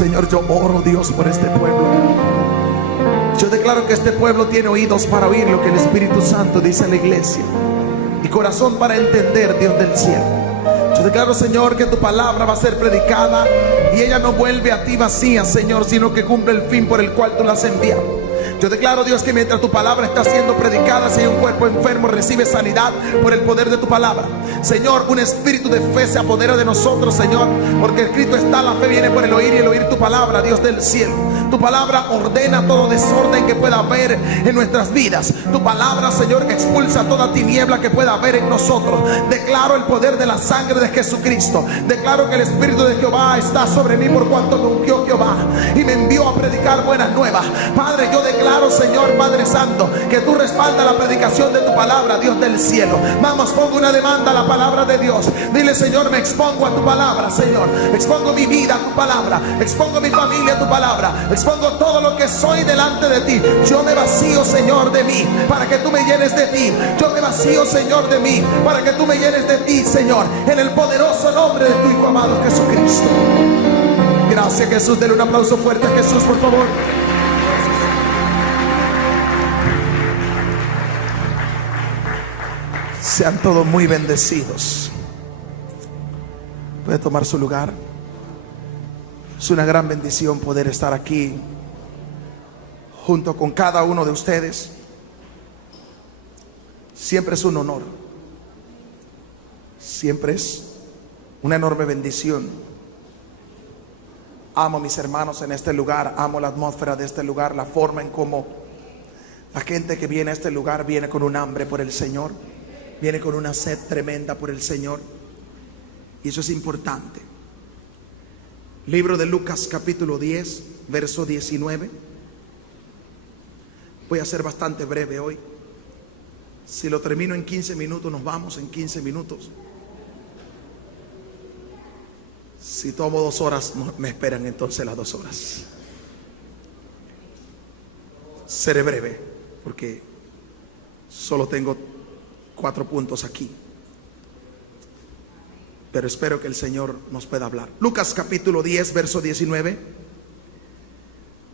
Señor, yo oro, Dios, por este pueblo. Yo declaro que este pueblo tiene oídos para oír lo que el Espíritu Santo dice a la iglesia y corazón para entender, Dios del cielo. Yo declaro, Señor, que tu palabra va a ser predicada y ella no vuelve a ti vacía, Señor, sino que cumple el fin por el cual tú la has enviado. Yo declaro, Dios, que mientras tu palabra está siendo predicada, si hay un cuerpo enfermo, recibe sanidad por el poder de tu palabra. Señor, un espíritu de fe se apodera de nosotros, Señor, porque escrito está: la fe viene por el oír y el oír tu palabra, Dios del cielo. Tu palabra ordena todo desorden que pueda haber en nuestras vidas. Tu palabra, Señor, expulsa toda tiniebla que pueda haber en nosotros. Declaro el poder de la sangre de Jesucristo. Declaro que el Espíritu de Jehová está sobre mí, por cuanto me ungió Jehová y me envió a predicar buenas nuevas. Padre, yo declaro, Señor, Padre Santo, que tú respaldas la predicación de tu palabra, Dios del cielo. Vamos, pongo una demanda a la palabra de Dios. Dile: Señor, me expongo a tu palabra, Señor. Expongo mi vida a tu palabra. Expongo mi familia a tu palabra. Expongo todo lo que soy delante de ti. Yo me vacío, Señor, de mí, para que tú me llenes de ti. Yo me vacío, Señor, de mí, para que tú me llenes de ti, Señor, en el poderoso nombre de tu Hijo amado Jesucristo. Gracias, Jesús. Denle un aplauso fuerte a Jesús, por favor. Sean todos muy bendecidos. Puede tomar su lugar. Es una gran bendición poder estar aquí junto con cada uno de ustedes. Siempre es un honor. Siempre es una enorme bendición. Amo a mis hermanos en este lugar. Amo la atmósfera de este lugar. La forma en cómo la gente que viene a este lugar viene con un hambre por el Señor. Viene con una sed tremenda por el Señor. Y eso es importante. Libro de Lucas, capítulo 10, verso 19. Voy a ser bastante breve hoy. Si lo termino en 15 minutos, nos vamos en 15 minutos. Si tomo 2 horas, me esperan entonces las 2 horas. Seré breve, porque solo tengo 4 puntos aquí, pero espero que el Señor nos pueda hablar. Lucas capítulo 10, verso 19.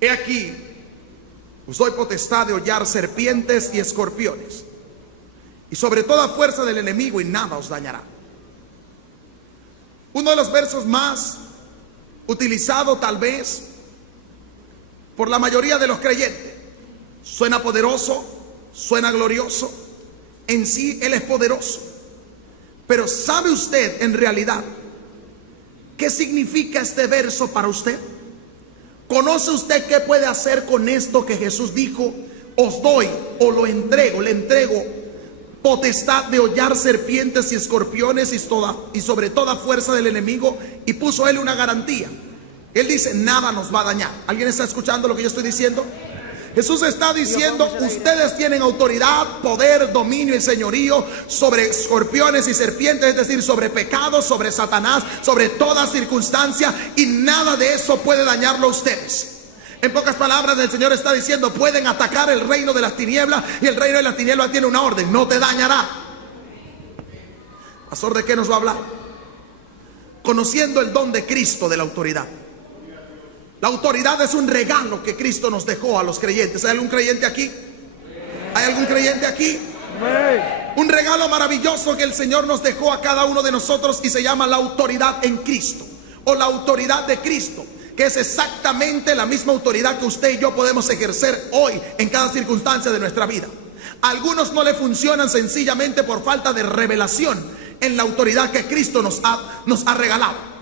He aquí, os doy potestad de hollar serpientes y escorpiones, y sobre toda fuerza del enemigo, y nada os dañará. Uno de los versos más utilizado tal vez por la mayoría de los creyentes. Suena poderoso, suena glorioso. En sí Él es poderoso, pero ¿sabe usted en realidad qué significa este verso para usted? ¿Conoce usted qué puede hacer con esto que Jesús dijo: os doy o lo entrego, le entrego potestad de hollar serpientes y escorpiones y sobre toda fuerza del enemigo? Y puso Él una garantía. Él dice: nada nos va a dañar. ¿Alguien está escuchando lo que yo estoy diciendo? Jesús está diciendo: ustedes tienen autoridad, poder, dominio y señorío sobre escorpiones y serpientes, es decir, sobre pecados, sobre Satanás, sobre toda circunstancia, y nada de eso puede dañarlo a ustedes. En pocas palabras, el Señor está diciendo: pueden atacar el reino de las tinieblas, y el reino de las tinieblas tiene una orden: no te dañará. ¿Pastor, de qué nos va a hablar? Conociendo el don de Cristo de la autoridad. La autoridad es un regalo que Cristo nos dejó a los creyentes. ¿Hay algún creyente aquí? ¿Hay algún creyente aquí? Un regalo maravilloso que el Señor nos dejó a cada uno de nosotros, y se llama la autoridad en Cristo, o la autoridad de Cristo, que es exactamente la misma autoridad que usted y yo podemos ejercer hoy en cada circunstancia de nuestra vida. A algunos no le funcionan sencillamente por falta de revelación en la autoridad que Cristo nos ha regalado.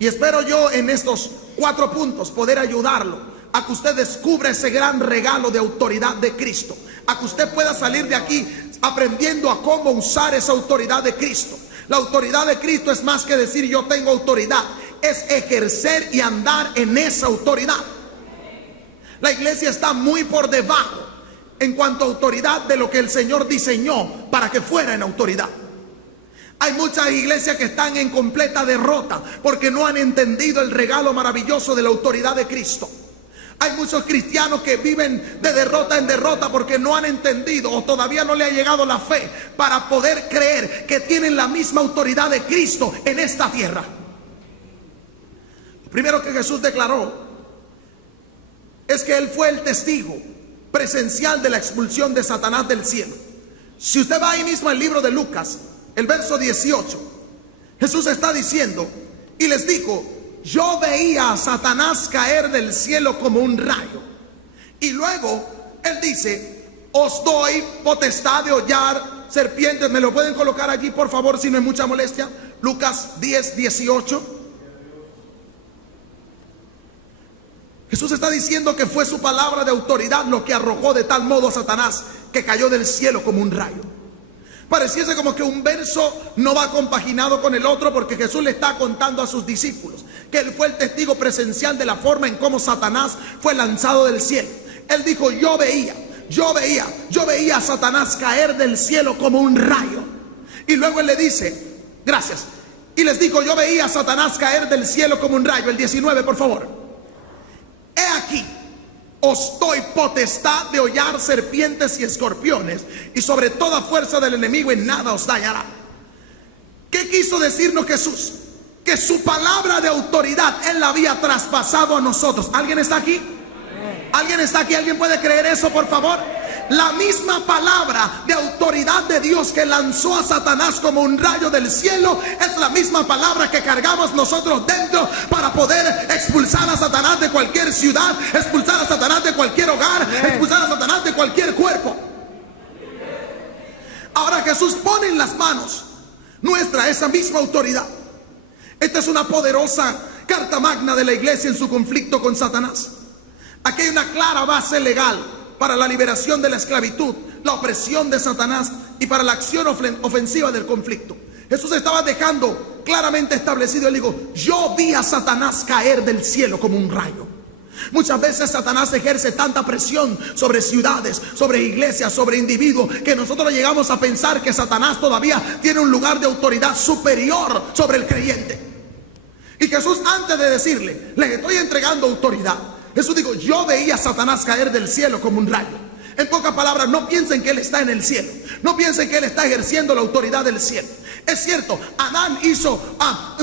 Y espero yo en estos 4 puntos poder ayudarlo a que usted descubra ese gran regalo de autoridad de Cristo, a que usted pueda salir de aquí aprendiendo a cómo usar esa autoridad de Cristo. La autoridad de Cristo es más que decir yo tengo autoridad, es ejercer y andar en esa autoridad. La iglesia está muy por debajo en cuanto a autoridad de lo que el Señor diseñó para que fuera en autoridad. Hay muchas iglesias que están en completa derrota porque no han entendido el regalo maravilloso de la autoridad de Cristo. Hay muchos cristianos que viven de derrota en derrota porque no han entendido, o todavía no le ha llegado la fe para poder creer que tienen la misma autoridad de Cristo en esta tierra. Primero que Jesús declaró es que Él fue el testigo presencial de la expulsión de Satanás del cielo. Si usted va ahí mismo al libro de Lucas, el verso 18, Jesús está diciendo y les dijo: yo veía a Satanás caer del cielo como un rayo. Y luego Él dice: os doy potestad de hollar serpientes. ¿Me lo pueden colocar allí, por favor, si no es mucha molestia? Lucas 10, 18. Jesús está diciendo que fue su palabra de autoridad lo que arrojó de tal modo a Satanás que cayó del cielo como un rayo. Pareciese como que un verso no va compaginado con el otro, porque Jesús le está contando a sus discípulos que Él fue el testigo presencial de la forma en cómo Satanás fue lanzado del cielo. Él dijo: yo veía a Satanás caer del cielo como un rayo. Y luego Él le dice: gracias. Y les dijo: yo veía a Satanás caer del cielo como un rayo. El 19, por favor. He aquí, os doy potestad de hollar serpientes y escorpiones, y sobre toda fuerza del enemigo, en nada os dañará. ¿Qué quiso decirnos Jesús? Que su palabra de autoridad Él la había traspasado a nosotros. ¿Alguien está aquí? ¿Alguien está aquí? ¿Alguien puede creer eso, por favor? La misma palabra de autoridad de Dios que lanzó a Satanás como un rayo del cielo es la misma palabra que cargamos nosotros dentro para poder expulsar a Satanás de cualquier ciudad, expulsar a Satanás de cualquier hogar, expulsar a Satanás de cualquier cuerpo. Ahora Jesús pone en las manos nuestra esa misma autoridad. Esta es una poderosa carta magna de la iglesia en su conflicto con Satanás. Aquí hay una clara base legal para la liberación de la esclavitud, la opresión de Satanás y para la acción ofensiva del conflicto. Jesús estaba dejando claramente establecido. Él dijo: yo vi a Satanás caer del cielo como un rayo. Muchas veces Satanás ejerce tanta presión sobre ciudades, sobre iglesias, sobre individuos, que nosotros llegamos a pensar que Satanás todavía tiene un lugar de autoridad superior sobre el creyente. Y Jesús, antes de decirle: les estoy entregando autoridad, Jesús dijo: yo veía a Satanás caer del cielo como un rayo. En pocas palabras, no piensen que Él está en el cielo, no piensen que Él está ejerciendo la autoridad del cielo. Es cierto, Adán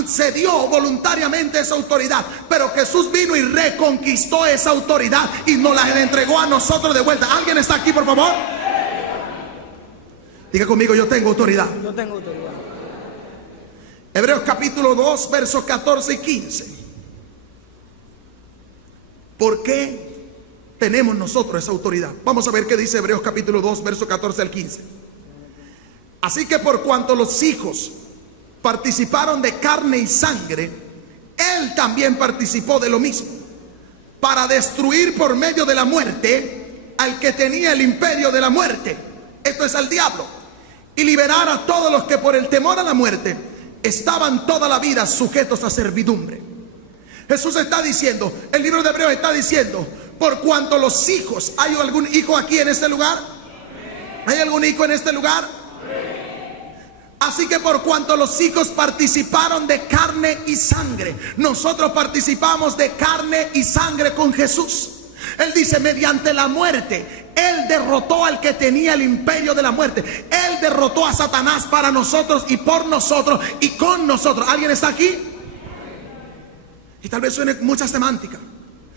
cedió voluntariamente esa autoridad, pero Jesús vino y reconquistó esa autoridad y nos la entregó a nosotros de vuelta. ¿Alguien está aquí, por favor? Diga conmigo: yo tengo autoridad. Yo tengo autoridad. Hebreos capítulo 2, versos 14 y 15. ¿Por qué tenemos nosotros esa autoridad? Vamos a ver qué dice Hebreos capítulo 2, versos 14 al 15. Así que por cuanto los hijos participaron de carne y sangre, Él también participó de lo mismo, para destruir por medio de la muerte al que tenía el imperio de la muerte, esto es, al diablo, y liberar a todos los que por el temor a la muerte estaban toda la vida sujetos a servidumbre. Jesús está diciendo, el libro de Hebreos está diciendo: por cuanto los hijos, ¿hay algún hijo aquí en este lugar? ¿Hay algún hijo en este lugar? Así que por cuanto los hijos participaron de carne y sangre, nosotros participamos de carne y sangre con Jesús. Él dice: mediante la muerte Él derrotó al que tenía el imperio de la muerte. Él derrotó a Satanás para nosotros y por nosotros y con nosotros. ¿Alguien está aquí? Y tal vez suene mucha semántica,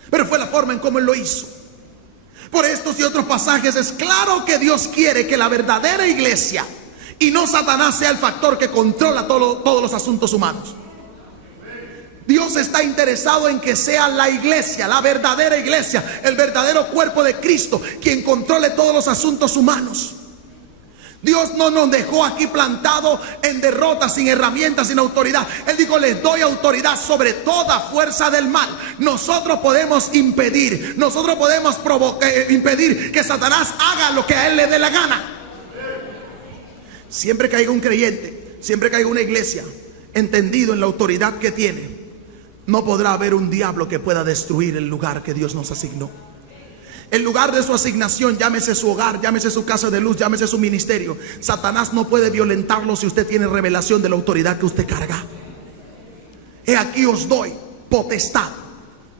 pero fue la forma en cómo Él lo hizo. Por estos y otros pasajes es claro que Dios quiere que la verdadera iglesia y no Satanás sea el factor que controla todos los asuntos humanos. Dios está interesado en que sea la iglesia, la verdadera iglesia, el verdadero cuerpo de Cristo, quien controle todos los asuntos humanos. Dios no nos dejó aquí plantados en derrota, sin herramientas, sin autoridad. Él dijo: les doy autoridad sobre toda fuerza del mal. Nosotros podemos impedir, impedir que Satanás haga lo que a él le dé la gana. Siempre que haya un creyente, siempre que haya una iglesia entendido en la autoridad que tiene, no podrá haber un diablo que pueda destruir el lugar que Dios nos asignó. El lugar de su asignación, llámese su hogar, llámese su casa de luz, llámese su ministerio. Satanás no puede violentarlo si usted tiene revelación de la autoridad que usted carga. He aquí os doy potestad,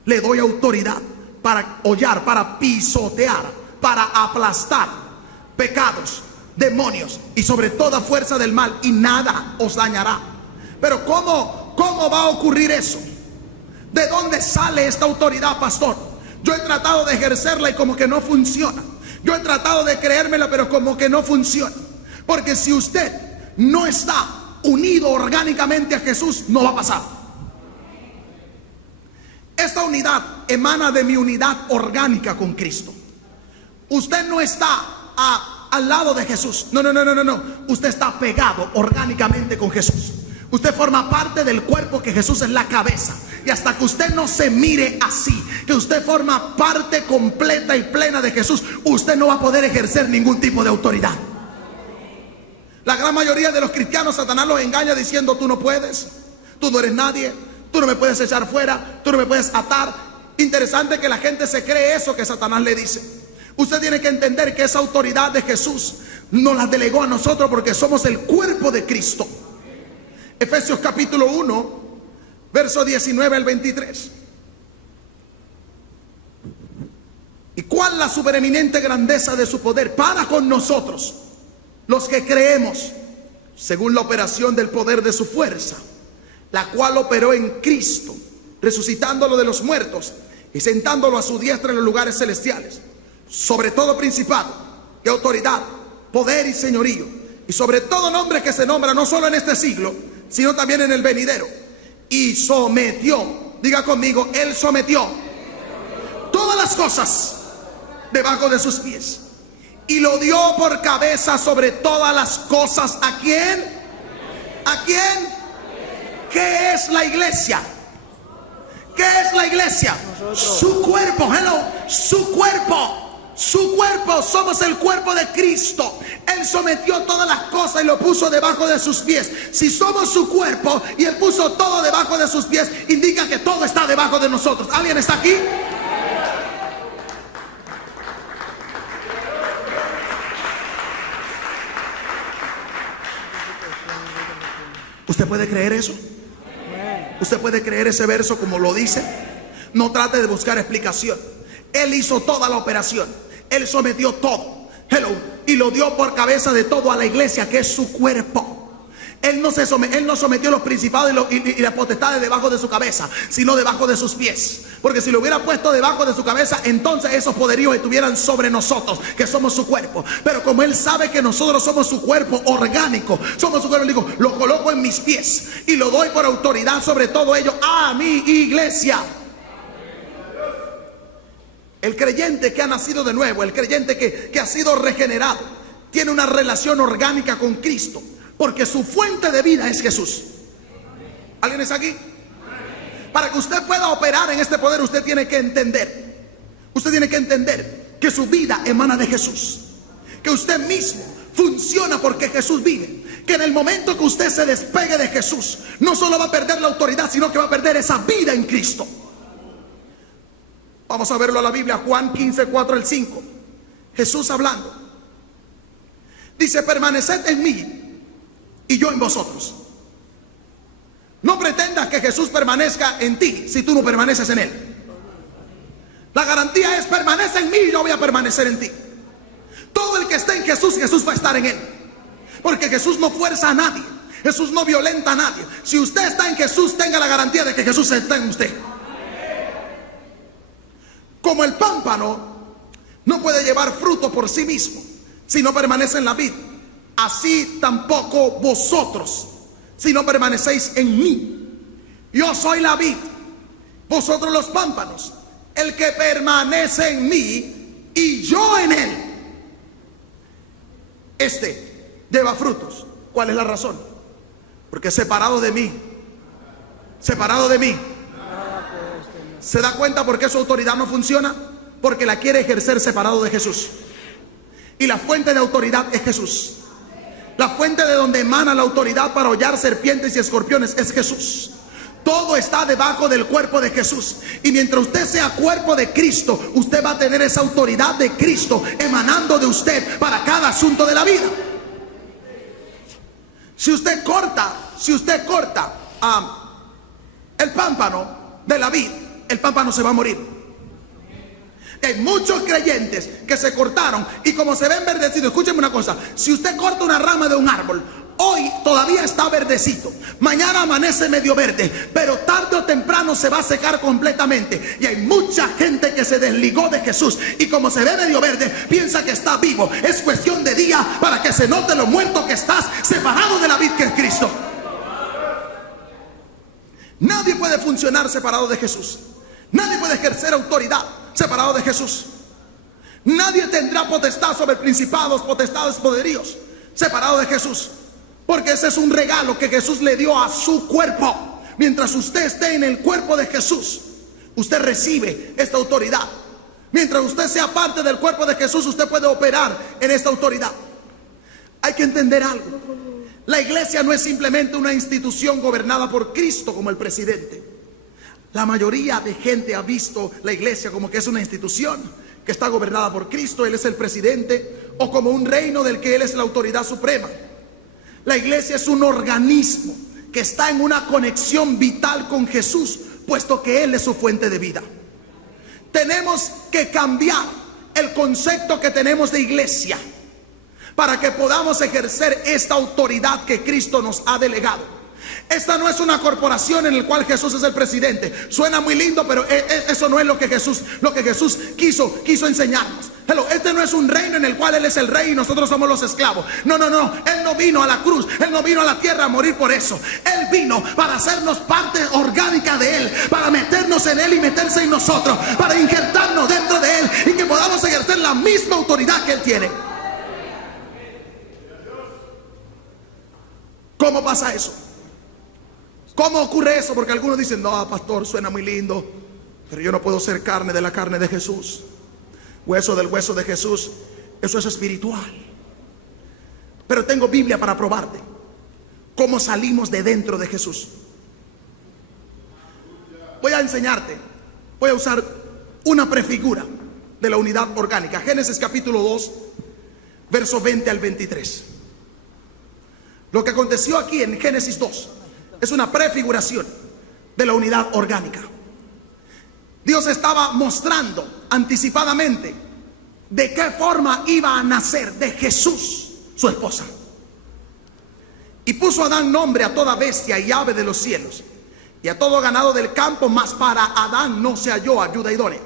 le doy autoridad para hollar, para pisotear, para aplastar pecados, demonios y sobre toda fuerza del mal, y nada os dañará. Pero ¿cómo va a ocurrir eso? ¿De dónde sale esta autoridad, pastor? Yo he tratado de ejercerla y como que no funciona. Yo he tratado de creérmela, pero como que no funciona. Porque si usted no está unido orgánicamente a Jesús, no va a pasar. Esta unidad emana de mi unidad orgánica con Cristo. Usted no está al lado de Jesús. No. Usted está pegado orgánicamente con Jesús. Usted forma parte del cuerpo, que Jesús es la cabeza. Y hasta que usted no se mire así, que usted forma parte completa y plena de Jesús, usted no va a poder ejercer ningún tipo de autoridad. La gran mayoría de los cristianos, Satanás los engaña diciendo: tú no puedes, tú no eres nadie, tú no me puedes echar fuera, tú no me puedes atar. Interesante que la gente se cree eso que Satanás le dice. Usted tiene que entender que esa autoridad de Jesús nos la delegó a nosotros porque somos el cuerpo de Cristo. Efesios capítulo 1, verso 19 al 23. ¿Y cuál la supereminente grandeza de su poder para con nosotros, los que creemos, según la operación del poder de su fuerza, la cual operó en Cristo, resucitándolo de los muertos y sentándolo a su diestra en los lugares celestiales, sobre todo principado y autoridad, poder y señorío, y sobre todo nombre que se nombra no solo en este siglo, sino también en el venidero. Y sometió, diga conmigo, Él sometió todas las cosas debajo de sus pies, y lo dio por cabeza sobre todas las cosas. ¿A quién? ¿A quién? ¿Qué es la iglesia? ¿Qué es la iglesia? Su cuerpo, hello, su cuerpo. Su cuerpo, somos el cuerpo de Cristo. Él sometió todas las cosas y lo puso debajo de sus pies. Si somos su cuerpo y Él puso todo debajo de sus pies, indica que todo está debajo de nosotros. ¿Alguien está aquí? ¿Usted puede creer eso? ¿Usted puede creer ese verso como lo dice? No trate de buscar explicación. Él hizo toda la operación. Él sometió todo, hello, y lo dio por cabeza de todo a la iglesia, que es su cuerpo. Él no sometió los principados y las potestades debajo de su cabeza, sino debajo de sus pies. Porque si lo hubiera puesto debajo de su cabeza, entonces esos poderíos estuvieran sobre nosotros, que somos su cuerpo. Pero como Él sabe que nosotros somos su cuerpo orgánico, somos su cuerpo, Él dijo: lo coloco en mis pies y lo doy por autoridad sobre todo ello a mi iglesia. El creyente que ha nacido de nuevo, el creyente que ha sido regenerado, tiene una relación orgánica con Cristo, porque su fuente de vida es Jesús. ¿Alguien está aquí? Para que usted pueda operar en este poder, usted tiene que entender que su vida emana de Jesús, que usted mismo funciona porque Jesús vive, que en el momento que usted se despegue de Jesús, no solo va a perder la autoridad, sino que va a perder esa vida en Cristo. Vamos a verlo a la Biblia, Juan 15, 4 al 5. Jesús hablando. Dice: permaneced en mí y yo en vosotros. No pretendas que Jesús permanezca en ti si tú no permaneces en Él. La garantía es: permanece en mí y yo voy a permanecer en ti. Todo el que esté en Jesús, Jesús va a estar en él. Porque Jesús no fuerza a nadie, Jesús no violenta a nadie. Si usted está en Jesús, tenga la garantía de que Jesús está en usted. Como el pámpano no puede llevar fruto por sí mismo si no permanece en la vid, así tampoco vosotros si no permanecéis en mí. Yo soy la vid, vosotros los pámpanos. El que permanece en mí y yo en él, este lleva frutos. ¿Cuál es la razón? Porque separado de mí, ¿se da cuenta por qué su autoridad no funciona? Porque la quiere ejercer separado de Jesús. Y la fuente de autoridad es Jesús. La fuente de donde emana la autoridad para hollar serpientes y escorpiones es Jesús. Todo está debajo del cuerpo de Jesús. Y mientras usted sea cuerpo de Cristo, usted va a tener esa autoridad de Cristo emanando de usted para cada asunto de la vida. Si usted corta el pámpano de la vid, el pámpano se va a morir. Hay muchos creyentes que se cortaron y como se ven enverdecidos, escúcheme una cosa: si usted corta una rama de un árbol, Hoy todavía está verdecito, mañana amanece medio verde, pero tarde o temprano se va a secar completamente. Y hay mucha gente que se desligó de Jesús y como se ve medio verde, piensa que está vivo. Es cuestión de día para que se note lo muerto que estás, separado de la vid que es Cristo. Nadie puede funcionar separado de Jesús. Nadie puede ejercer autoridad separado de Jesús. Nadie tendrá potestad sobre principados, potestades, poderíos separado de Jesús. Porque ese es un regalo que Jesús le dio a su cuerpo. Mientras usted esté en el cuerpo de Jesús, usted recibe esta autoridad. Mientras usted sea parte del cuerpo de Jesús, usted puede operar en esta autoridad. Hay que entender algo. La iglesia no es simplemente una institución gobernada por Cristo como el presidente. La mayoría de gente ha visto la iglesia como que es una institución que está gobernada por Cristo, Él es el presidente, o como un reino del que Él es la autoridad suprema. La iglesia es un organismo que está en una conexión vital con Jesús, puesto que Él es su fuente de vida. Tenemos que cambiar el concepto que tenemos de iglesia para que podamos ejercer esta autoridad que Cristo nos ha delegado. Esta no es una corporación en la cual Jesús es el presidente. Suena muy lindo, pero eso no es lo que Jesús quiso enseñarnos. Este no es un reino en el cual Él es el rey y nosotros somos los esclavos. No. Él no vino a la cruz, Él no vino a la tierra a morir por eso. Él vino para hacernos parte orgánica de Él, para meternos en Él y meterse en nosotros, para injertarnos dentro de Él y que podamos ejercer la misma autoridad que Él tiene. ¿Cómo pasa eso? ¿Cómo ocurre eso? Porque algunos dicen, no, pastor, suena muy lindo, pero yo no puedo ser carne de la carne de Jesús, hueso del hueso de Jesús. Eso es espiritual. Pero tengo Biblia para probarte cómo salimos de dentro de Jesús. Voy a enseñarte, voy a usar una prefigura de la unidad orgánica. Génesis capítulo 2, verso 20 al 23. Lo que aconteció aquí en Génesis 2 es una prefiguración de la unidad orgánica. Dios estaba mostrando anticipadamente de qué forma iba a nacer de Jesús su esposa. Y puso Adán nombre a toda bestia y ave de los cielos y a todo ganado del campo, mas para Adán no se halló ayuda idónea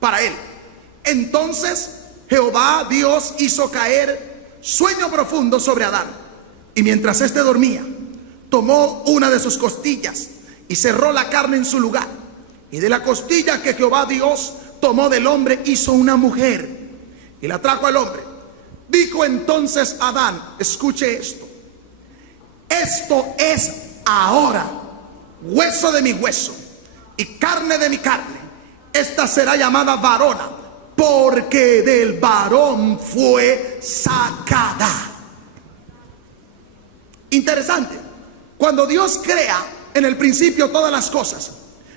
para él. Entonces Jehová Dios hizo caer sueño profundo sobre Adán, y mientras éste dormía, tomó una de sus costillas y cerró la carne en su lugar. Y de la costilla que Jehová Dios tomó del hombre hizo una mujer y la trajo al hombre. Dijo entonces Adán, escuche esto: esto es ahora hueso de mi hueso y carne de mi carne. Esta será llamada varona, porque del varón fue sacada. Interesante. Cuando Dios crea en el principio todas las cosas,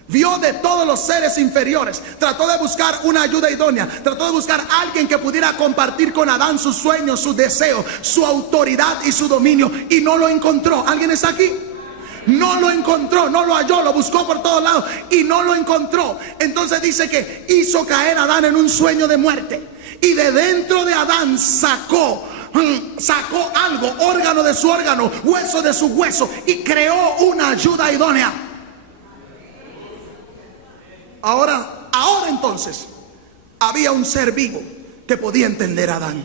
vio de todos los seres inferiores, trató de buscar una ayuda idónea, trató de buscar a alguien que pudiera compartir con Adán sus sueños, sus deseos, su autoridad y su dominio, y no lo encontró. ¿Alguien está aquí? No lo encontró, no lo halló, lo buscó por todos lados y no lo encontró. Entonces dice que hizo caer a Adán en un sueño de muerte, y de dentro de Adán sacó algo, órgano de su órgano, hueso de su hueso, y creó una ayuda idónea. Ahora entonces había un ser vivo que podía entender a Adán,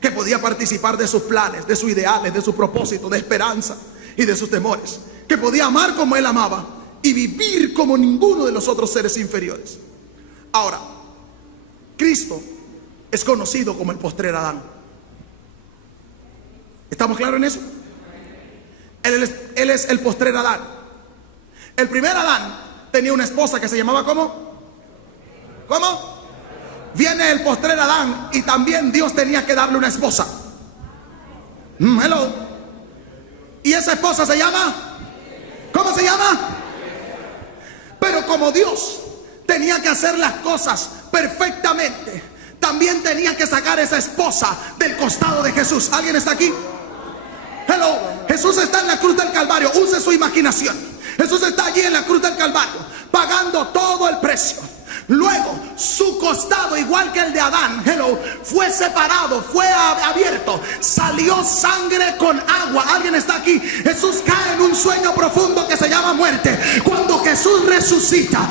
que podía participar de sus planes, de sus ideales, de su propósito, de esperanza y de sus temores, que podía amar como él amaba y vivir como ninguno de los otros seres inferiores. Ahora, Cristo es conocido como el postrer Adán. ¿Estamos claros en eso? Él es el postrer Adán. El primer Adán tenía una esposa que se llamaba ¿cómo? ¿Cómo? Viene el postrer Adán y también Dios tenía que darle una esposa. Hello. Y esa esposa se llama, ¿cómo se llama? Pero como Dios tenía que hacer las cosas perfectamente, también tenía que sacar esa esposa del costado de Jesús. ¿Alguien está aquí? Hello. Jesús está en la cruz del Calvario. Use su imaginación. Jesús está allí en la cruz del Calvario, pagando todo el precio. Luego su costado igual que el de Adán, fue separado, fue abierto, salió sangre con agua. Alguien está aquí. Jesús cae en un sueño profundo que se llama muerte. Cuando Jesús resucita,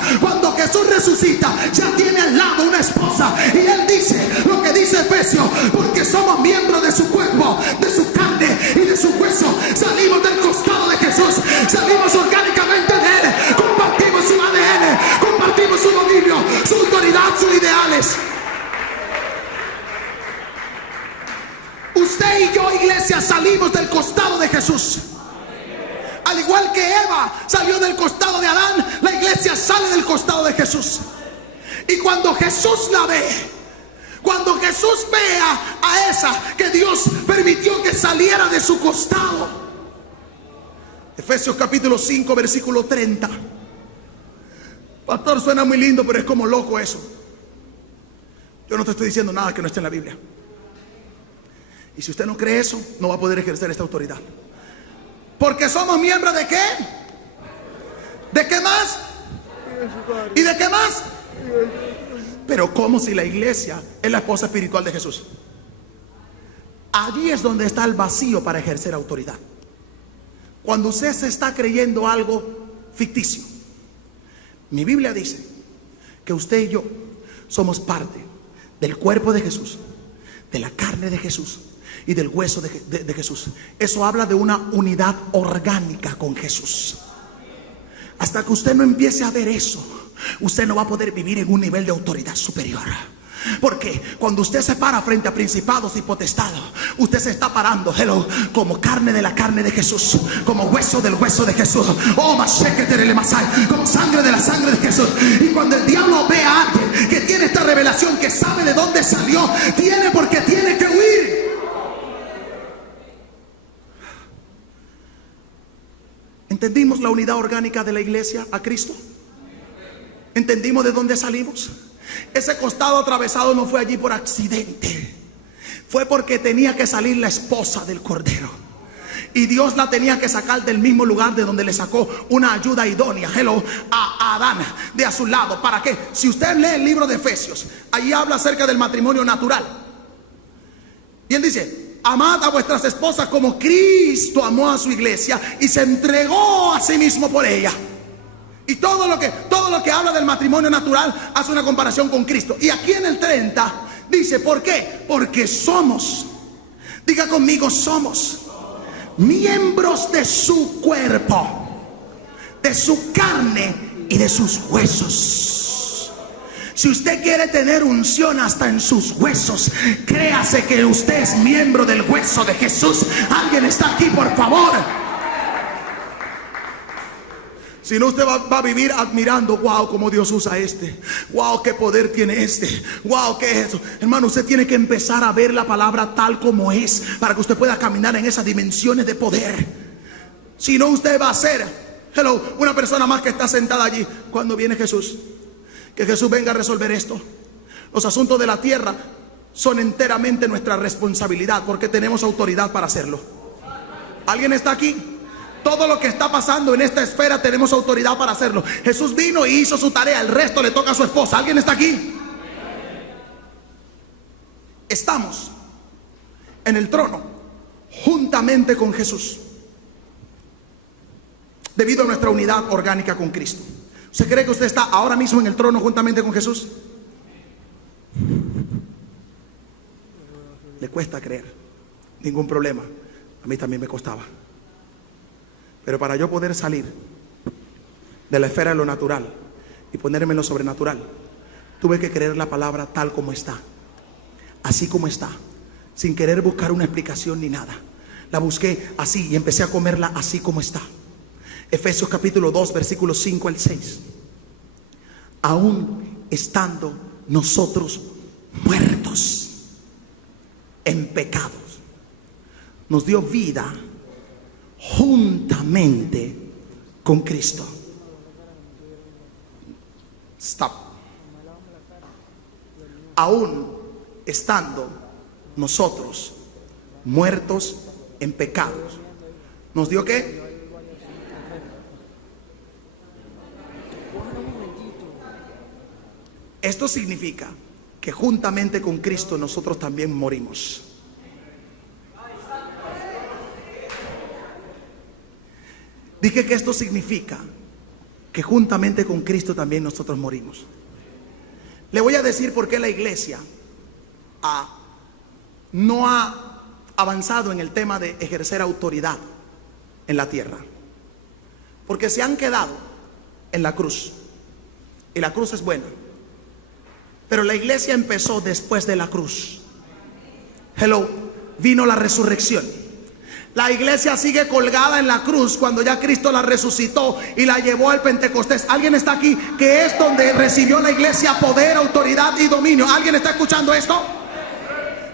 ya tiene al lado una esposa, y él dice lo que dice Efesios: porque somos miembros de su cuerpo, de su carne y de su hueso. Salimos del costado de Jesús, salimos orgánicamente de él, compartimos su ADN, compartimos su dominio, su autoridad, sus ideales. Usted y yo, iglesia, salimos del costado de Jesús. Al igual que Eva salió del costado de Adán, la iglesia sale del costado de Jesús. Y cuando Jesús la ve, cuando Jesús vea a esa que Dios permitió que saliera de su costado, Efesios capítulo 5 versículo 30. Pastor, suena muy lindo, pero es como loco eso. Yo no te estoy diciendo nada que no esté en la Biblia. Y si usted no cree eso, no va a poder ejercer esta autoridad. Porque somos miembros ¿de qué? ¿De qué más? ¿Y de qué más? Pero como si la iglesia es la esposa espiritual de Jesús. Allí es donde está el vacío para ejercer autoridad. Cuando usted se está creyendo algo ficticio. Mi Biblia dice que usted y yo somos parte del cuerpo de Jesús, de la carne de Jesús y del hueso de Jesús. Eso habla de una unidad orgánica con Jesús. Hasta que usted no empiece a ver eso, usted no va a poder vivir en un nivel de autoridad superior. Porque cuando usted se para frente a principados y potestados, usted se está parando como carne de la carne de Jesús, como hueso del hueso de Jesús, como sangre de la sangre de Jesús. Y cuando el diablo ve a alguien que tiene esta revelación, que sabe de dónde salió, porque tiene que huir. ¿Entendimos la unidad orgánica de la iglesia a Cristo? ¿Entendimos de dónde salimos? Ese costado atravesado no fue allí por accidente. Fue porque tenía que salir la esposa del Cordero. Y Dios la tenía que sacar del mismo lugar de donde le sacó una ayuda idónea a Adán, de a su lado. ¿Para qué? Si usted lee el libro de Efesios, allí habla acerca del matrimonio natural. Y él dice: amad a vuestras esposas como Cristo amó a su iglesia y se entregó a sí mismo por ella. Y todo lo que habla del matrimonio natural hace una comparación con Cristo. Y aquí en el 30 dice: ¿por qué? Porque somos, diga conmigo, somos miembros de su cuerpo, de su carne y de sus huesos. Si usted quiere tener unción hasta en sus huesos, créase que usted es miembro del hueso de Jesús. ¿Alguien está aquí, por favor? Si no, usted va a vivir admirando: wow, cómo Dios usa este, wow, qué poder tiene este, wow, qué es eso. Hermano, usted tiene que empezar a ver la palabra tal como es, para que usted pueda caminar en esas dimensiones de poder. Si no, usted va a ser una persona más que está sentada allí. Cuando viene Jesús, que Jesús venga a resolver esto. Los asuntos de la tierra son enteramente nuestra responsabilidad, porque tenemos autoridad para hacerlo. ¿Alguien está aquí? Todo lo que está pasando en esta esfera tenemos autoridad para hacerlo. Jesús vino y hizo su tarea, el resto le toca a su esposa. ¿Alguien está aquí? Estamos en el trono juntamente con Jesús, debido a nuestra unidad orgánica con Cristo. ¿Usted cree que usted está ahora mismo en el trono juntamente con Jesús? Le cuesta creer. Ningún problema. A mí también me costaba. Pero para yo poder salir de la esfera de lo natural y ponerme en lo sobrenatural, tuve que creer la palabra tal como está, así como está, sin querer buscar una explicación ni nada. La busqué así y empecé a comerla así como está. Efesios capítulo 2 versículos 5 al 6. Aún estando nosotros muertos en pecados, nos dio vida juntamente con Cristo. Stop. Aún estando nosotros muertos en pecados, ¿nos dio qué? Esto significa que juntamente con Cristo nosotros también morimos. Dije que esto significa que juntamente con Cristo también nosotros morimos. Le voy a decir por qué la iglesia no ha avanzado en el tema de ejercer autoridad en la tierra. Porque se han quedado en la cruz. Y la cruz es buena. Pero la iglesia empezó después de la cruz. Hello, vino la resurrección. La iglesia sigue colgada en la cruz cuando ya Cristo la resucitó y la llevó al Pentecostés. ¿Alguien está aquí que es donde recibió la iglesia poder, autoridad y dominio? ¿Alguien está escuchando esto?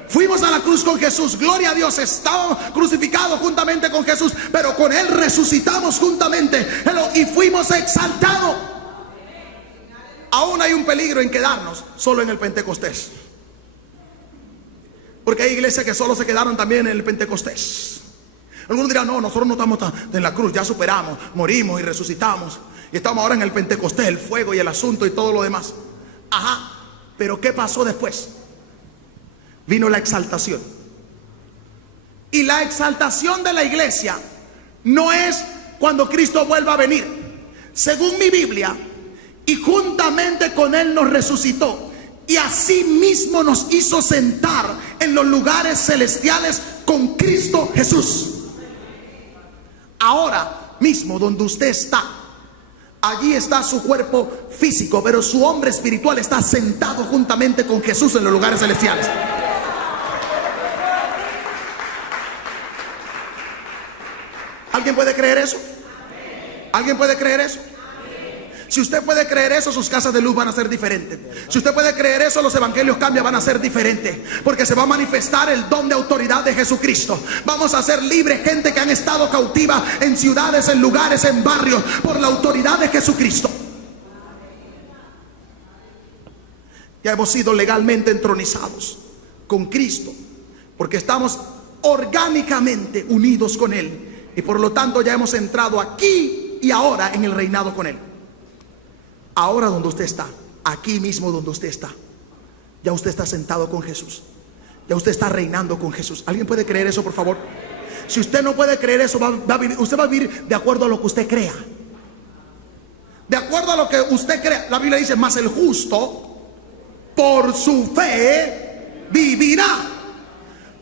Fuimos a la cruz con Jesús, gloria a Dios, estábamos crucificados juntamente con Jesús, pero con Él resucitamos juntamente. Hello, y fuimos exaltados. Aún hay un peligro en quedarnos solo en el Pentecostés, porque hay iglesias que solo se quedaron también en el Pentecostés. Algunos dirán, no, nosotros no estamos en la cruz, ya superamos, morimos y resucitamos y estamos ahora en el Pentecostés, el fuego y el asunto y todo lo demás. Ajá, pero ¿qué pasó después? Vino la exaltación. Y la exaltación de la iglesia no es cuando Cristo vuelva a venir. Según mi Biblia, y juntamente con Él nos resucitó, y así mismo nos hizo sentar en los lugares celestiales con Cristo Jesús. Ahora mismo donde usted está, allí está su cuerpo físico, pero su hombre espiritual está sentado juntamente con Jesús en los lugares celestiales. ¿Alguien puede creer eso? ¿Alguien puede creer eso? Si usted puede creer eso, sus casas de luz van a ser diferentes. Si usted puede creer eso, los evangelios cambian, van a ser diferentes. Porque se va a manifestar el don de autoridad de Jesucristo. Vamos a ser libres, gente que han estado cautiva en ciudades, en lugares, en barrios, por la autoridad de Jesucristo. Ya hemos sido legalmente entronizados con Cristo, porque estamos orgánicamente unidos con Él. Y por lo tanto ya hemos entrado aquí y ahora en el reinado con Él. Ahora donde usted está, aquí mismo donde usted está, ya usted está sentado con Jesús. Ya usted está reinando con Jesús. ¿Alguien puede creer eso, por favor? Si usted no puede creer eso, usted va a vivir de acuerdo a lo que usted crea. De acuerdo a lo que usted crea. La Biblia dice, mas el justo por su fe vivirá.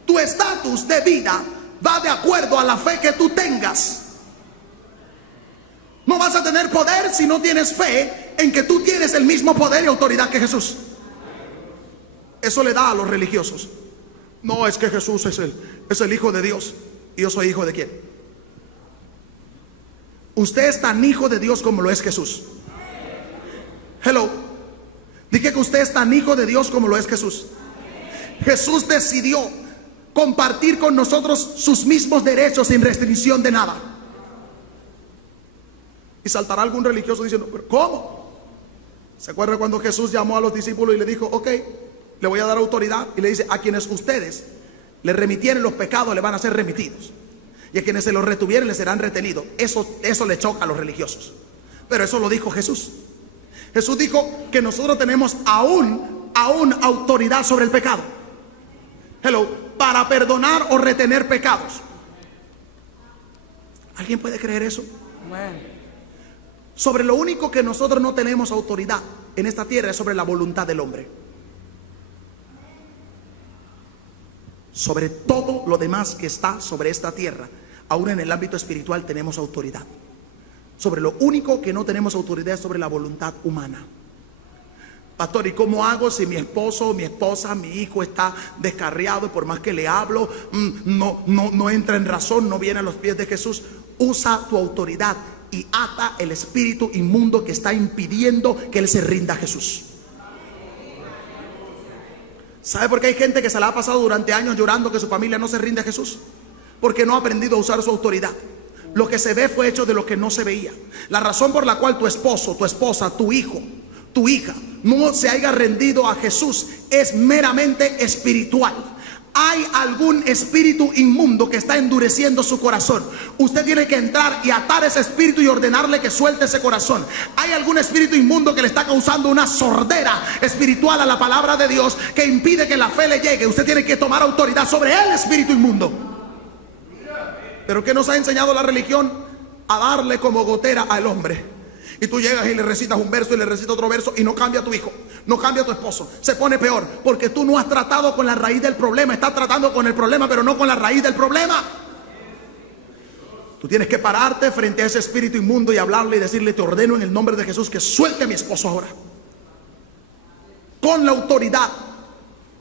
Tu estatus de vida va de acuerdo a la fe que tú tengas. No vas a tener poder si no tienes fe en que tú tienes el mismo poder y autoridad que Jesús. Eso le da a los religiosos. No, es que Jesús es el Hijo de Dios y yo soy hijo de ¿quién? Usted es tan hijo de Dios como lo es Jesús. Hello. Dije que usted es tan hijo de Dios como lo es Jesús. Jesús decidió compartir con nosotros sus mismos derechos sin restricción de nada. Y saltará algún religioso diciendo, ¿pero cómo? ¿Se acuerda cuando Jesús llamó a los discípulos y le dijo, ok, le voy a dar autoridad? Y le dice, a quienes ustedes le remitieren los pecados le van a ser remitidos, y a quienes se los retuvieren les serán retenidos. Eso le choca a los religiosos, pero eso lo dijo Jesús. Jesús dijo que nosotros tenemos aún autoridad sobre el pecado. Hello, para perdonar o retener pecados. ¿Alguien puede creer eso? Bueno. Sobre lo único que nosotros no tenemos autoridad en esta tierra es sobre la voluntad del hombre. Sobre todo lo demás que está sobre esta tierra, aún en el ámbito espiritual tenemos autoridad. Sobre lo único que no tenemos autoridad es sobre la voluntad humana. Pastor, ¿y cómo hago si mi esposo, mi esposa, mi hijo está descarriado y por más que le hablo, no entra en razón, no viene a los pies de Jesús? Usa tu autoridad y ata el espíritu inmundo que está impidiendo que él se rinda a Jesús. ¿Sabe por qué hay gente que se la ha pasado durante años llorando que su familia no se rinde a Jesús? Porque no ha aprendido a usar su autoridad. Lo que se ve fue hecho de lo que no se veía. La razón por la cual tu esposo, tu esposa, tu hijo, tu hija no se haya rendido a Jesús es meramente espiritual. hay algún espíritu inmundo que está endureciendo su corazón. Usted tiene que entrar y atar ese espíritu y ordenarle que suelte ese corazón. Hay algún espíritu inmundo que le está causando una sordera espiritual a la palabra de Dios, que impide que la fe le llegue. Usted tiene que tomar autoridad sobre el espíritu inmundo. Pero ¿qué nos ha enseñado la religión? A darle como gotera al hombre. Y tú llegas y le recitas un verso y le recitas otro verso y no cambia tu hijo, no cambia tu esposo, se pone peor, porque tú no has tratado con la raíz del problema. Estás tratando con el problema, pero no con la raíz del problema. Tú tienes que pararte frente a ese espíritu inmundo y hablarle y decirle: te ordeno en el nombre de Jesús que suelte a mi esposo ahora, con la autoridad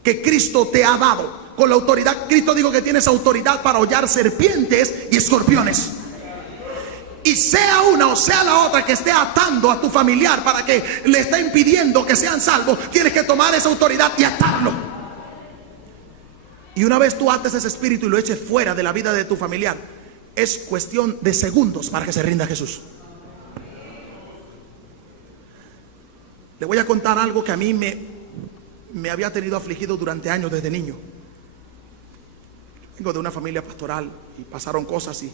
que Cristo te ha dado. Con la autoridad, Cristo dijo que tienes autoridad para hollar serpientes y escorpiones. Y sea una o sea la otra que esté atando a tu familiar para que le esté impidiendo que sean salvos, tienes que tomar esa autoridad y atarlo. Y una vez tú ates ese espíritu y lo eches fuera de la vida de tu familiar, es cuestión de segundos para que se rinda a Jesús. Le voy a contar algo que a mí me había tenido afligido durante años desde niño. Vengo de una familia pastoral y pasaron cosas y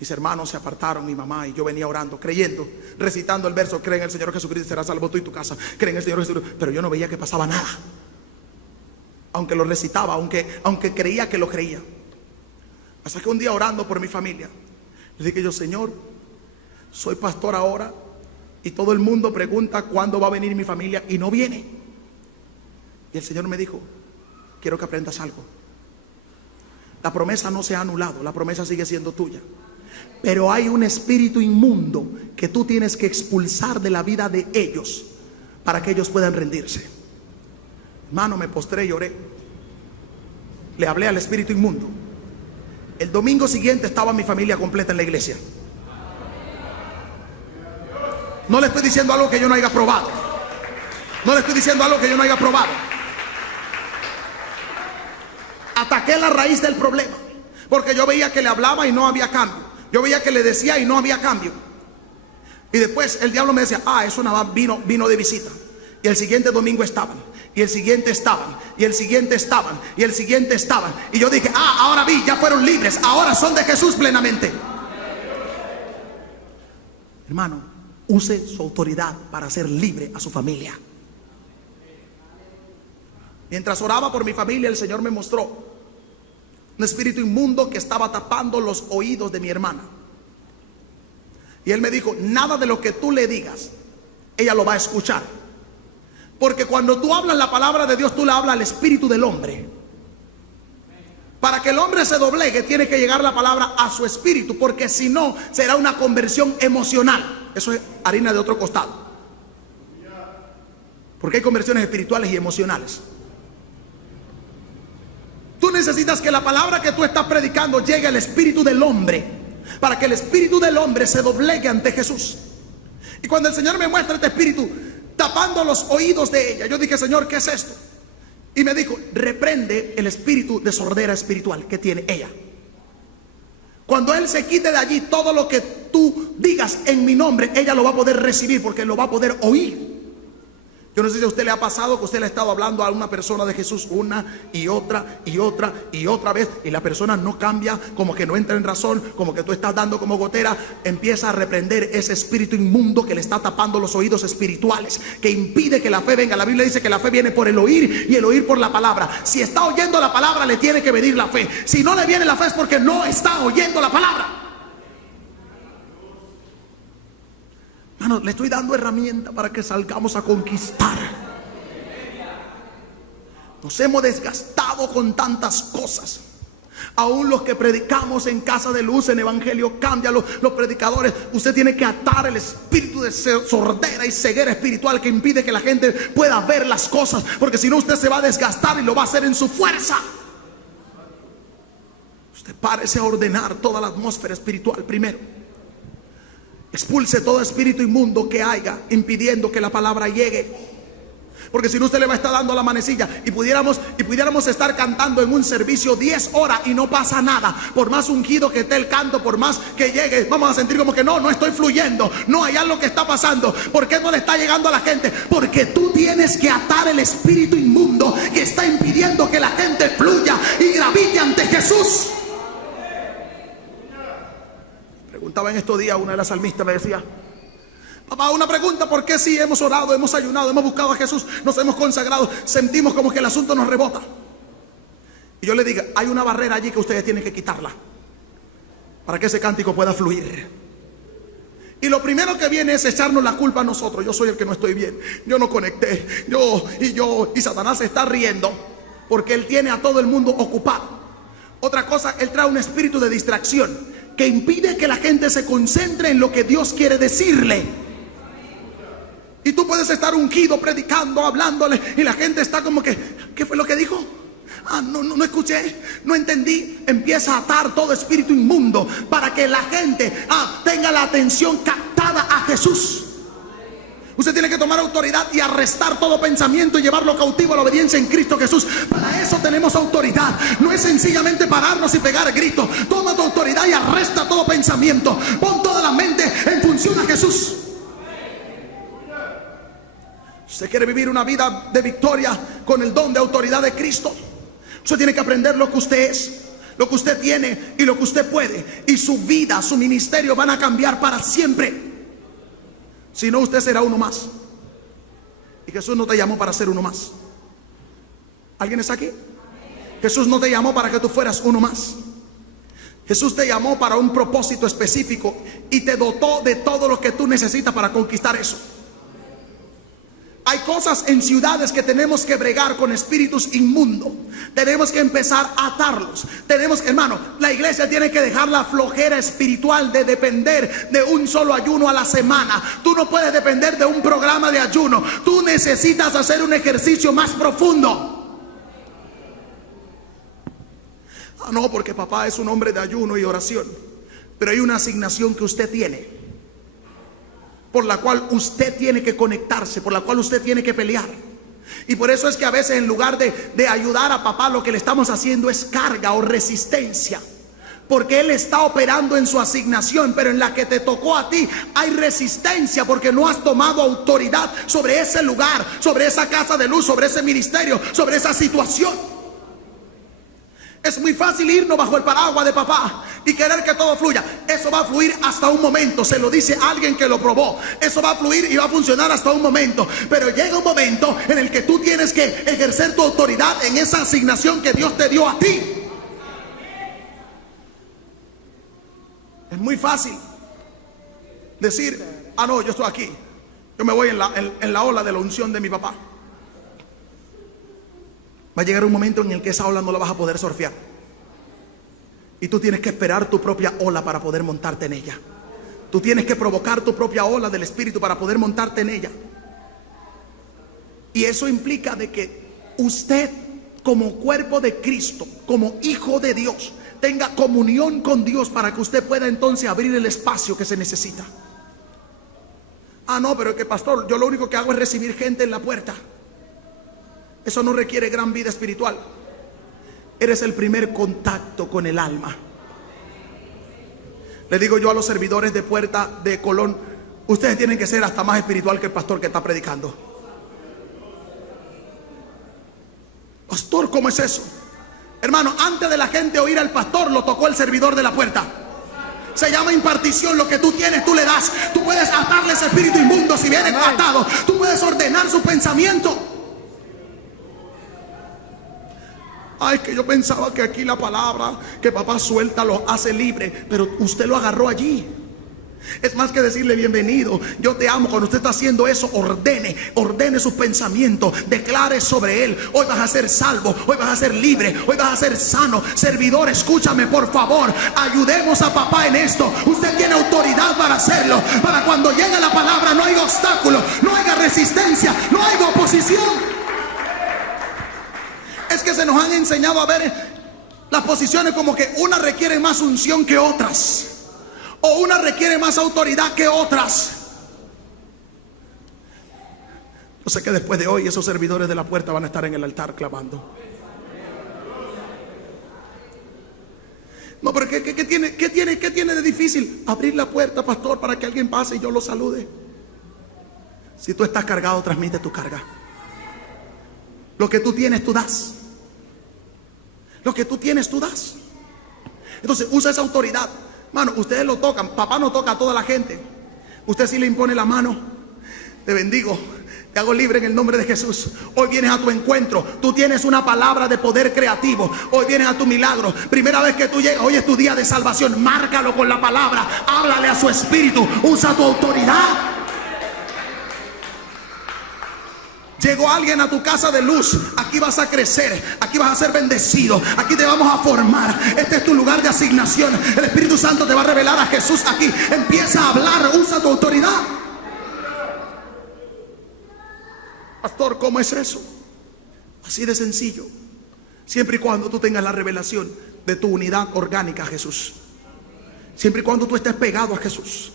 mis hermanos se apartaron, mi mamá y yo venía orando, creyendo, recitando el verso: cree en el Señor Jesucristo y serás salvo tú y tu casa. Cree en el Señor Jesucristo. Pero yo no veía que pasaba nada, aunque lo recitaba, aunque creía que lo creía. Hasta que un día, orando por mi familia, le dije yo: Señor, soy pastor ahora y todo el mundo pregunta cuándo va a venir mi familia y no viene. Y el Señor me dijo: quiero que aprendas algo. La promesa no se ha anulado, la promesa sigue siendo tuya. Pero hay un espíritu inmundo que tú tienes que expulsar de la vida de ellos para que ellos puedan rendirse. Hermano, me postré y oré. Le hablé al espíritu inmundo. El domingo siguiente estaba mi familia completa en la iglesia. No le estoy diciendo algo que yo no haya probado. No le estoy diciendo algo que yo no haya probado. Ataqué la raíz del problema, porque yo veía que le hablaba y no había cambio. Yo veía que le decía y no había cambio. Y después el diablo me decía: eso nada más vino de visita. Y el siguiente domingo estaban, y el siguiente estaban, y el siguiente estaban, y el siguiente estaban. Y yo dije: ahora vi, ya fueron libres, ahora son de Jesús plenamente. Hermano, use su autoridad para hacer libre a su familia. Mientras oraba por mi familia, el Señor me mostró un espíritu inmundo que estaba tapando los oídos de mi hermana. Y él me dijo: nada de lo que tú le digas, ella lo va a escuchar. Porque cuando tú hablas la palabra de Dios, tú le hablas al espíritu del hombre. Para que el hombre se doblegue, tiene que llegar la palabra a su espíritu, porque si no, será una conversión emocional. Eso es harina de otro costado. Porque hay conversiones espirituales y emocionales. Tú necesitas que la palabra que tú estás predicando llegue al espíritu del hombre, para que el espíritu del hombre se doblegue ante Jesús. Y cuando el Señor me muestra este espíritu tapando los oídos de ella, yo dije: Señor, ¿qué es esto? Y me dijo: reprende el espíritu de sordera espiritual que tiene ella. Cuando él se quite de allí, todo lo que tú digas en mi nombre, ella lo va a poder recibir, porque lo va a poder oír. Yo no sé si a usted le ha pasado que usted le ha estado hablando a una persona de Jesús una y otra y otra y otra vez, y la persona no cambia, como que no entra en razón, como que tú estás dando como gotera. Empieza a reprender ese espíritu inmundo que le está tapando los oídos espirituales, que impide que la fe venga. La Biblia dice que la fe viene por el oír y el oír por la palabra. Si está oyendo la palabra, le tiene que venir la fe. Si no le viene la fe, es porque no está oyendo la palabra. Hermano, le estoy dando herramientas para que salgamos a conquistar. Nos hemos desgastado con tantas cosas. Aún los que predicamos en Casa de Luz, en Evangelio Cambia, los predicadores, usted tiene que atar el espíritu de sordera y ceguera espiritual que impide que la gente pueda ver las cosas, porque si no, usted se va a desgastar y lo va a hacer en su fuerza. Usted párese a ordenar toda la atmósfera espiritual primero. Expulse todo espíritu inmundo que haya impidiendo que la palabra llegue. Porque si no, usted le va a estar dando la manecilla y pudiéramos estar cantando en un servicio 10 horas y no pasa nada. Por más ungido que esté el canto, por más que llegue, vamos a sentir como que no estoy fluyendo, no hay algo que está pasando. ¿Por qué no le está llegando a la gente? Porque tú tienes que atar el espíritu inmundo que está impidiendo que la gente fluya y gravite ante Jesús. Preguntaba en estos días, una de las salmistas me decía: papá, una pregunta, ¿por qué si hemos orado, hemos ayunado, hemos buscado a Jesús, nos hemos consagrado, sentimos como que el asunto nos rebota? Y yo le digo, hay una barrera allí que ustedes tienen que quitarla para que ese cántico pueda fluir. Y lo primero que viene es echarnos la culpa a nosotros. Yo soy el que no estoy bien, yo no conecté, y Satanás se está riendo porque él tiene a todo el mundo ocupado. Otra cosa, él trae un espíritu de distracción que impide que la gente se concentre en lo que Dios quiere decirle. Y tú puedes estar ungido, predicando, hablándole, y la gente está como que, ¿qué fue lo que dijo? No escuché, no entendí. Empieza a atar todo espíritu inmundo para que la gente tenga la atención captada a Jesús. Usted tiene que tomar autoridad y arrestar todo pensamiento y llevarlo cautivo a la obediencia en Cristo Jesús. Para eso tenemos autoridad. No es sencillamente pararnos y pegar gritos. Toma tu autoridad y arresta todo pensamiento. Pon toda la mente en función a Jesús. Usted quiere vivir una vida de victoria con el don de autoridad de Cristo. Usted tiene que aprender lo que usted es, lo que usted tiene y lo que usted puede. Y su vida, su ministerio van a cambiar para siempre. Si no, usted será uno más. Y Jesús no te llamó para ser uno más. ¿Alguien está aquí? Jesús no te llamó para que tú fueras uno más. Jesús te llamó para un propósito específico y te dotó de todo lo que tú necesitas para conquistar eso. Hay cosas en ciudades que tenemos que bregar con espíritus inmundos. Tenemos que empezar a atarlos. Hermano, la iglesia tiene que dejar la flojera espiritual de depender de un solo ayuno a la semana. Tú no puedes depender de un programa de ayuno. Tú necesitas hacer un ejercicio más profundo. No, porque papá es un hombre de ayuno y oración. Pero hay una asignación que usted tiene, por la cual usted tiene que conectarse, por la cual usted tiene que pelear. Y por eso es que a veces, en lugar de ayudar a papá, lo que le estamos haciendo es carga o resistencia, porque él está operando en su asignación, pero en la que te tocó a ti hay resistencia, porque no has tomado autoridad sobre ese lugar, sobre esa casa de luz, sobre ese ministerio, sobre esa situación. Es muy fácil irnos bajo el paraguas de papá y querer que todo fluya. Eso va a fluir hasta un momento. Se lo dice alguien que lo probó. Eso va a fluir y va a funcionar hasta un momento. Pero llega un momento en el que tú tienes que ejercer tu autoridad en esa asignación que Dios te dio a ti. Es muy fácil decir, no, yo estoy aquí, yo me voy en la ola de la unción de mi papá. Va a llegar un momento en el que esa ola no la vas a poder surfear. Y tú tienes que esperar tu propia ola para poder montarte en ella. Tú tienes que provocar tu propia ola del Espíritu para poder montarte en ella. Y eso implica de que usted, como cuerpo de Cristo, como hijo de Dios, tenga comunión con Dios para que usted pueda entonces abrir el espacio que se necesita. No, pero es que, pastor, yo lo único que hago es recibir gente en la puerta. Eso no requiere gran vida espiritual. Eres el primer contacto con el alma. Le digo yo a los servidores de puerta de Colón, ustedes tienen que ser hasta más espiritual que el pastor que está predicando. Pastor, ¿cómo es eso? Hermano, antes de la gente oír al pastor, lo tocó el servidor de la puerta. Se llama impartición. Lo que tú tienes, tú le das. Tú puedes atarle ese espíritu inmundo si viene atado. Tú puedes ordenar su pensamiento. Es que yo pensaba que aquí la palabra que papá suelta lo hace libre, pero usted lo agarró allí. Es más que decirle bienvenido, yo te amo. Cuando usted está haciendo eso, ordene sus pensamientos, declare sobre él. Hoy vas a ser salvo, hoy vas a ser libre, hoy vas a ser sano. Servidor, escúchame por favor, ayudemos a papá en esto. Usted tiene autoridad para hacerlo, para cuando llegue la palabra no haya obstáculo, no haya resistencia, no haya oposición. Es que se nos han enseñado a ver las posiciones como que unas requieren más unción que otras, o una requiere más autoridad que otras. Yo sé que después de hoy esos servidores de la puerta van a estar en el altar clamando. No, pero ¿qué tiene de difícil abrir la puerta, pastor, para que alguien pase y yo lo salude? Si tú estás cargado, transmite tu carga. Lo que tú tienes, tú das. Lo que tú tienes, tú das. Entonces usa esa autoridad. Mano, ustedes lo tocan. Papá no toca a toda la gente. Usted sí le impone la mano. Te bendigo, te hago libre en el nombre de Jesús. Hoy vienes a tu encuentro. Tú tienes una palabra de poder creativo. Hoy vienes a tu milagro. Primera vez que tú llegas, hoy es tu día de salvación. Márcalo con la palabra. Háblale a su espíritu. Usa tu autoridad. Llegó alguien a tu casa de luz. Aquí vas a crecer. Aquí vas a ser bendecido. Aquí te vamos a formar. Este es tu lugar de asignación. El Espíritu Santo te va a revelar a Jesús aquí. Empieza a hablar. Usa tu autoridad. Pastor, ¿cómo es eso? Así de sencillo. Siempre y cuando tú tengas la revelación de tu unidad orgánica a Jesús. Siempre y cuando tú estés pegado a Jesús.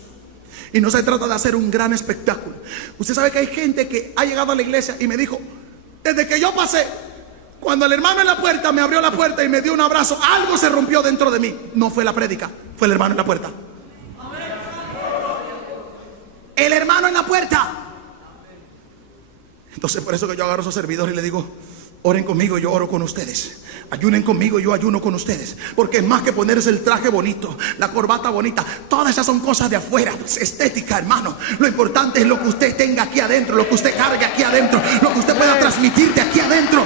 Y no se trata de hacer un gran espectáculo. Usted sabe que hay gente que ha llegado a la iglesia y me dijo: desde que yo pasé, cuando el hermano en la puerta me abrió la puerta y me dio un abrazo, algo se rompió dentro de mí. No fue la prédica, fue el hermano en la puerta. El hermano en la puerta. Entonces por eso que yo agarro a esos servidores y le digo: oren conmigo, yo oro con ustedes. Ayunen conmigo, yo ayuno con ustedes. Porque es más que ponerse el traje bonito, la corbata bonita. Todas esas son cosas de afuera, pues, estética, hermano. Lo importante es lo que usted tenga aquí adentro, lo que usted cargue aquí adentro, lo que usted pueda transmitirte aquí adentro.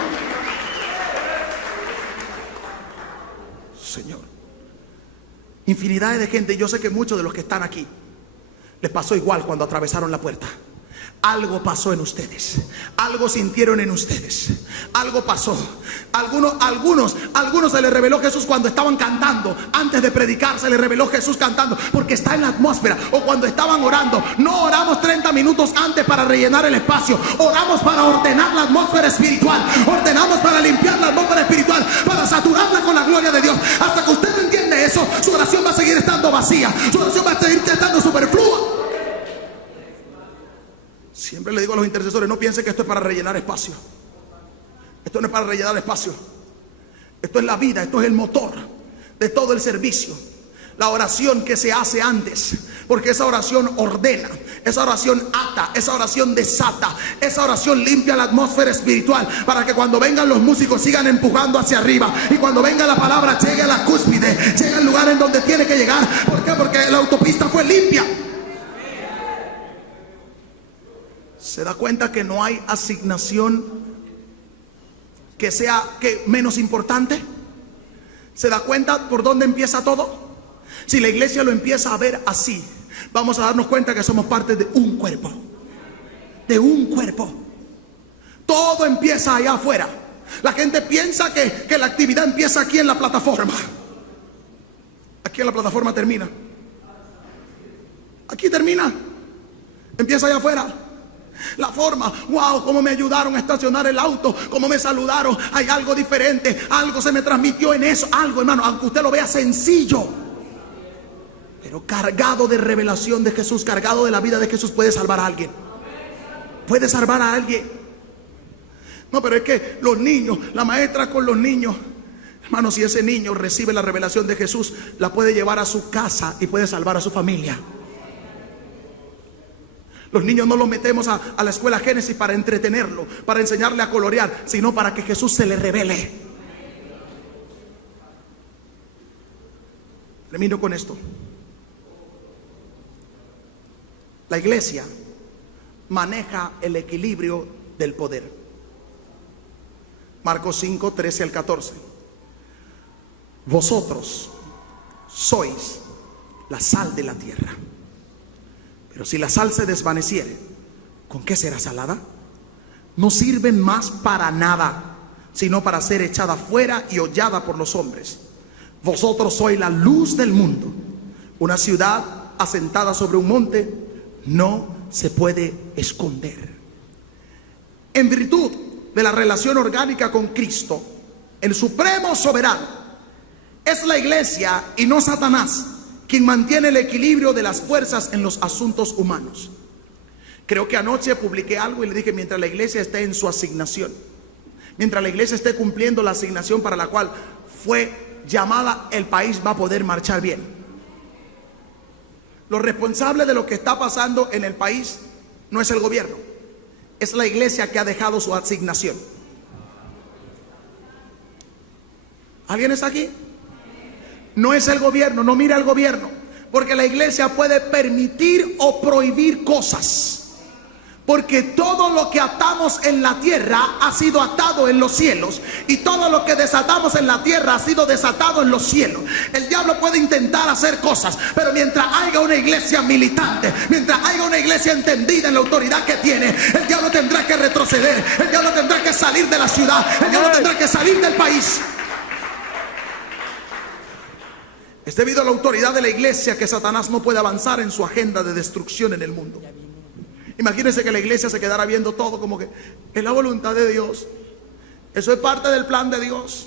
Señor, infinidades de gente. Yo sé que muchos de los que están aquí les pasó igual cuando atravesaron la puerta. Algo pasó en ustedes. Algo sintieron en ustedes. Algo pasó. Algunos se les reveló Jesús cuando estaban cantando. Antes de predicar se les reveló Jesús cantando, porque está en la atmósfera. O cuando estaban orando. No oramos 30 minutos antes para rellenar el espacio. Oramos para ordenar la atmósfera espiritual. Ordenamos para limpiar la atmósfera espiritual, para saturarla con la gloria de Dios. Hasta que usted no entiende eso, su oración va a seguir estando vacía. Su oración va a seguir estando superflua. Siempre le digo a los intercesores: no piensen que esto es para rellenar espacio. Esto no es para rellenar espacio. Esto es la vida, esto es el motor de todo el servicio. La oración que se hace antes, porque esa oración ordena, esa oración ata, esa oración desata, esa oración limpia la atmósfera espiritual, para que cuando vengan los músicos sigan empujando hacia arriba, y cuando venga la palabra llegue a la cúspide, llegue al lugar en donde tiene que llegar. ¿Por qué? Porque la autopista fue limpia. ¿Se da cuenta que no hay asignación que sea menos importante? ¿Se da cuenta por dónde empieza todo? Si la iglesia lo empieza a ver así, vamos a darnos cuenta que somos parte de un cuerpo. De un cuerpo. Todo empieza allá afuera. La gente piensa que la actividad empieza aquí en la plataforma. Aquí en la plataforma termina. Aquí termina. Empieza allá afuera. La forma, wow, cómo me ayudaron a estacionar el auto, cómo me saludaron, hay algo diferente, algo se me transmitió en eso, algo, hermano, aunque usted lo vea sencillo, pero cargado de revelación de Jesús, cargado de la vida de Jesús, puede salvar a alguien. Puede salvar a alguien. No, pero es que los niños, la maestra con los niños, hermano, si ese niño recibe la revelación de Jesús, la puede llevar a su casa y puede salvar a su familia. Los niños no los metemos a la escuela Génesis para entretenerlo, para enseñarle a colorear, sino para que Jesús se le revele. Termino con esto. La iglesia maneja el equilibrio del poder. Marcos 5, 13 al 14. Vosotros sois la sal de la tierra. Pero si la sal se desvaneciere, ¿con qué será salada? No sirve más para nada, sino para ser echada fuera y hollada por los hombres. Vosotros sois la luz del mundo. Una ciudad asentada sobre un monte no se puede esconder. En virtud de la relación orgánica con Cristo, el supremo soberano, es la iglesia y no Satanás quien mantiene el equilibrio de las fuerzas en los asuntos humanos. Creo que anoche publiqué algo y le dije: mientras la iglesia esté en su asignación, mientras la iglesia esté cumpliendo la asignación para la cual fue llamada, el país va a poder marchar bien. Lo responsable de lo que está pasando en el país no es el gobierno, es la iglesia que ha dejado su asignación. ¿Alguien está aquí? No es el gobierno, no mira al gobierno, porque la iglesia puede permitir o prohibir cosas, porque todo lo que atamos en la tierra ha sido atado en los cielos, y todo lo que desatamos en la tierra ha sido desatado en los cielos. El diablo puede intentar hacer cosas, pero mientras haya una iglesia militante, mientras haya una iglesia entendida en la autoridad que tiene, el diablo tendrá que retroceder, el diablo tendrá que salir de la ciudad, el diablo tendrá que salir del país. Es debido a la autoridad de la iglesia que Satanás no puede avanzar en su agenda de destrucción en el mundo. Imagínense que la iglesia se quedara viendo todo como que es la voluntad de Dios, eso es parte del plan de Dios,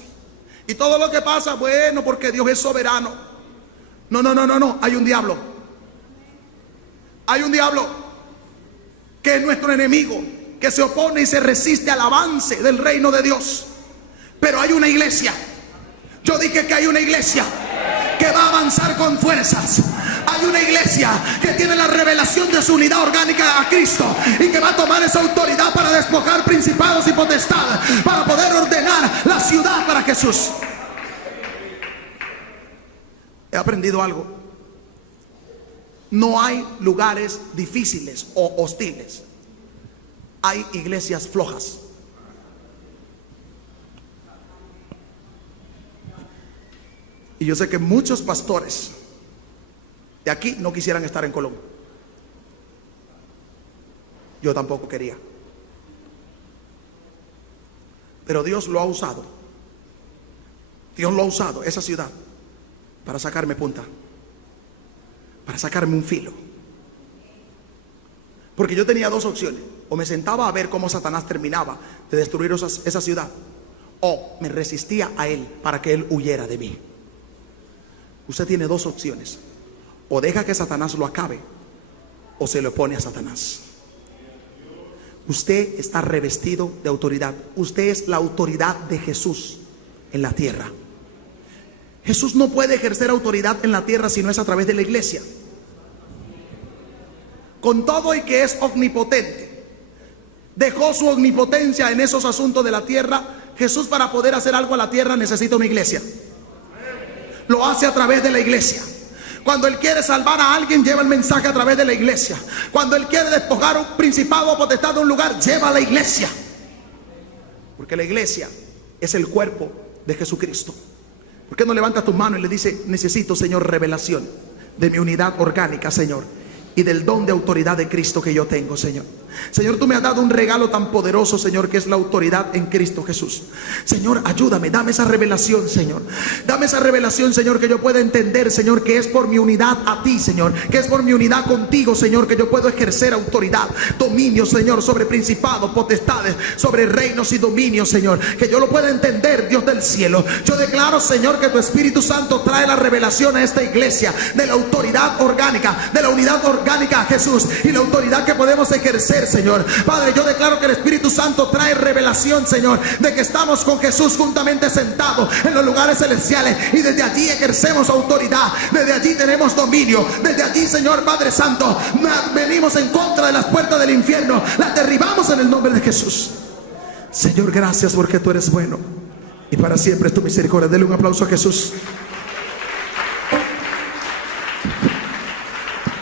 y todo lo que pasa, bueno, porque Dios es soberano. No, hay un diablo. Hay un diablo que es nuestro enemigo, que se opone y se resiste al avance del reino de Dios. Pero hay una iglesia. Yo dije que hay una iglesia que va a avanzar con fuerzas. Hay una iglesia que tiene la revelación de su unidad orgánica a Cristo, y que va a tomar esa autoridad para despojar principados y potestades, para poder ordenar la ciudad para Jesús. He aprendido algo: no hay lugares difíciles o hostiles, hay iglesias flojas. Y yo sé que muchos pastores de aquí no quisieran estar en Colón. Yo tampoco quería. Pero Dios lo ha usado. Dios lo ha usado, esa ciudad, para sacarme punta, para sacarme un filo. Porque yo tenía dos opciones: o me sentaba a ver cómo Satanás terminaba de destruir esa ciudad, o me resistía a él para que él huyera de mí. Usted tiene dos opciones: o deja que Satanás lo acabe, o se le opone a Satanás. Usted está revestido de autoridad. Usted es la autoridad de Jesús en la tierra. Jesús no puede ejercer autoridad en la tierra si no es a través de la iglesia. Con todo y que es omnipotente, dejó su omnipotencia en esos asuntos de la tierra. Jesús, para poder hacer algo a la tierra, necesita una iglesia. Lo hace a través de la iglesia. Cuando Él quiere salvar a alguien, lleva el mensaje a través de la iglesia. Cuando Él quiere despojar a un principado o potestad de un lugar, lleva a la iglesia. Porque la iglesia es el cuerpo de Jesucristo. ¿Por qué no levantas tus manos y le dices: necesito, Señor, revelación de mi unidad orgánica, Señor, y del don de autoridad de Cristo que yo tengo, Señor? Señor, tú me has dado un regalo tan poderoso, Señor, que es la autoridad en Cristo Jesús. Señor, ayúdame, dame esa revelación, Señor. Dame esa revelación, Señor, que yo pueda entender, Señor, que es por mi unidad a ti, Señor, que es por mi unidad contigo, Señor, que yo puedo ejercer autoridad, dominio, Señor, sobre principados, potestades, sobre reinos y dominios, Señor. Que yo lo pueda entender, Dios del cielo. Yo declaro, Señor, que tu Espíritu Santo trae la revelación a esta iglesia de la autoridad orgánica, de la unidad orgánica a Jesús, y la autoridad que podemos ejercer, Señor. Padre, yo declaro que el Espíritu Santo trae revelación, Señor, de que estamos con Jesús juntamente sentados en los lugares celestiales, y desde allí ejercemos autoridad, desde allí tenemos dominio, desde allí, Señor Padre Santo, venimos en contra de las puertas del infierno, las derribamos en el nombre de Jesús. Señor, gracias porque tú eres bueno y para siempre es tu misericordia. Dele un aplauso a Jesús.